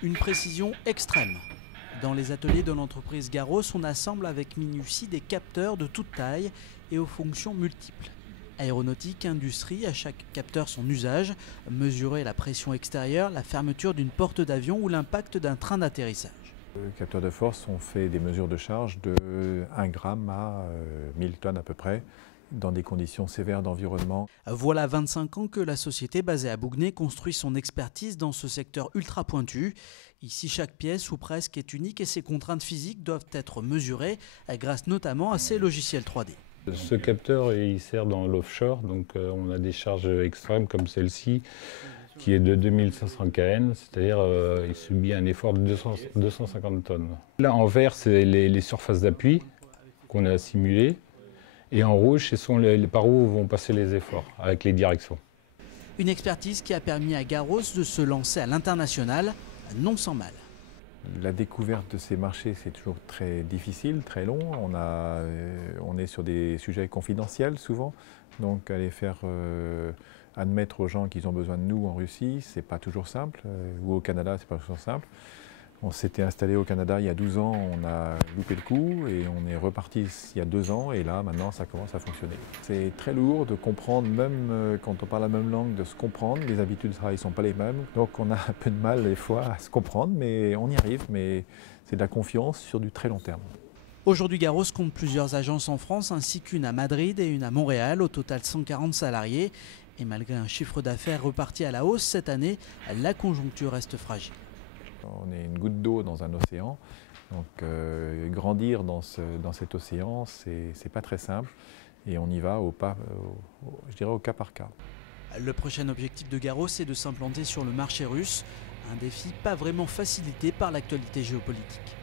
Une précision extrême. Dans les ateliers de l'entreprise Garros, on assemble avec minutie des capteurs de toute taille et aux fonctions multiples. Aéronautique, industrie, à chaque capteur son usage, mesurer la pression extérieure, la fermeture d'une porte d'avion ou l'impact d'un train d'atterrissage. Le capteur de force, on fait des mesures de charge de 1 gramme à 1000 tonnes à peu près, dans des conditions sévères d'environnement. Voilà 25 ans que la société basée à Bouguenais construit son expertise dans ce secteur ultra pointu. Ici, chaque pièce ou presque est unique et ses contraintes physiques doivent être mesurées grâce notamment à ces logiciels 3D. Ce capteur il sert dans l'offshore, donc on a des charges extrêmes comme celle-ci qui est de 2500 kN, c'est-à-dire il subit un effort de 250 tonnes. Là en vert c'est les surfaces d'appui qu'on a simulées et en rouge ce sont par où vont passer les efforts avec les directions. Une expertise qui a permis à Garros de se lancer à l'international, non sans mal. La découverte de ces marchés, c'est toujours très difficile, très long. On est sur des sujets confidentiels souvent, donc aller faire admettre aux gens qu'ils ont besoin de nous en Russie, c'est pas toujours simple, ou au Canada, c'est pas toujours simple. On s'était installé au Canada il y a 12 ans, on a loupé le coup et on est reparti il y a 2 ans et là maintenant ça commence à fonctionner. C'est très lourd de comprendre, même quand on parle la même langue, de se comprendre. Les habitudes de travail ne sont pas les mêmes, donc on a un peu de mal des fois à se comprendre, mais on y arrive, mais c'est de la confiance sur du très long terme. Aujourd'hui, Garros compte plusieurs agences en France ainsi qu'une à Madrid et une à Montréal, au total 140 salariés. Et malgré un chiffre d'affaires reparti à la hausse cette année, la conjoncture reste fragile. On est une goutte d'eau dans un océan, donc grandir dans cet océan, c'est pas très simple et on y va je dirais au cas par cas. Le prochain objectif de Garros est de s'implanter sur le marché russe, un défi pas vraiment facilité par l'actualité géopolitique.